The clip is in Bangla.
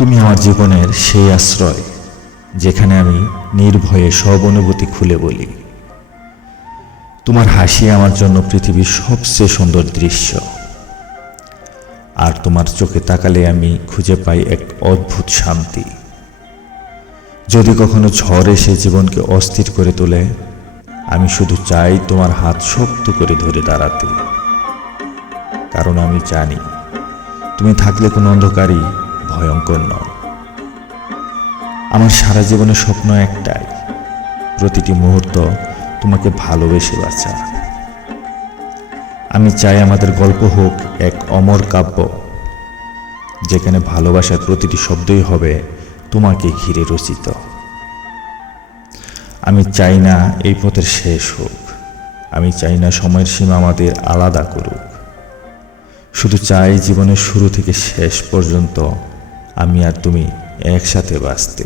তুমি আমার জীবনের সেই আশ্রয়, যেখানে আমি নির্ভয়ে সব অনুভূতি খুলে বলি। তোমার হাসি আমার জন্য পৃথিবীর সবচেয়ে সুন্দর দৃশ্য, আর তোমার চোখে তাকালে আমি খুঁজে পাই এক অদ্ভুত শান্তি। যদি কখনো ঝড় এসে জীবনকে অস্থির করে তোলে, আমি শুধু চাই তোমার হাত শক্ত করে ধরে দাঁড়াতে, কারণ আমি জানি তুমি থাকলে কোনো অন্ধকারই ভয়ঙ্কর নয়। আমার সারা জীবনের স্বপ্ন একটাই, প্রতিটি মুহূর্ত তোমাকে ভালোবেসে বাঁচা। আমি চাই আমাদের গল্প হোক এক অমর কাব্য, যেখানে ভালোবাসার প্রতিটি শব্দই হবে তোমাকে ঘিরে রচিত। আমি চাই না এই পথের শেষ হোক, আমি চাই না সময়ের সীমা আমাদের আলাদা করুক। শুধু চাই জীবনের শুরু থেকে শেষ পর্যন্ত আমি আর তুমি একসাথে বাঁচতে।